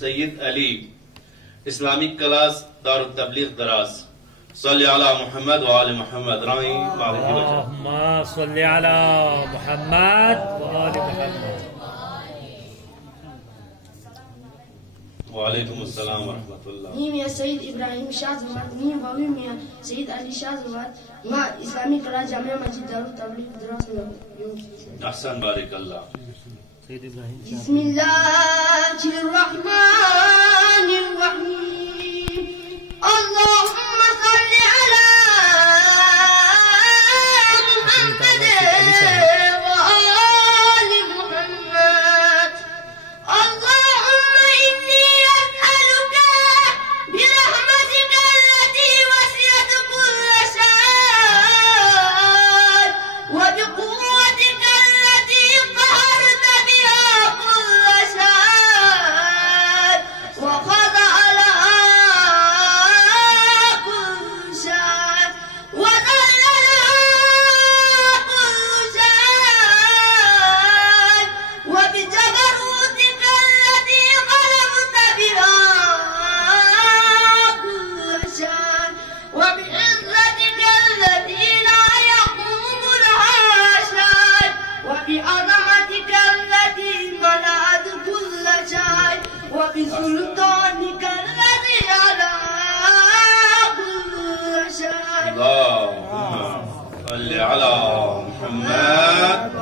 सैयद Ali, Islamic class दारुत तबलीग दरास। सल्ली अला मुहम्मद व आले मुहम्मद। राई अल्लाहुम्मा सल्ली अला मुहम्मद व आले मुहम्मद। वालेकुम अस्सलाम व रहमतुल्लाह। Nim ya Sayyid Ibrahim Shazmat, nim bawim ya Sayyid Ali Shazmat, ma Islamic Class Jamia Masjid Darut Tabligh Dras में। अहसन बारिक अल्लाह। बिस्मिल्लाहिर्रहमानिर्रहीम। अल्लाहुम्मा सल्ली अला मुहम्मद व आलि मुहम्मद। अल्लाहुम्मा इन्नी अस्अलुका बिरहमतिका allati वसिअत कुल्ल शै व बिकुव्वतिका allati قهرت بها كل شيء وخضع لها كل شيء وذل لها كل شيء وبجبروتك التي غلبت بها كل شيء وبعزتك التي لا يقوم لها شيء وبعظمتك التي ملأت كل شيء وبسلطانك الذي على كل شيء اللهم صل على محمد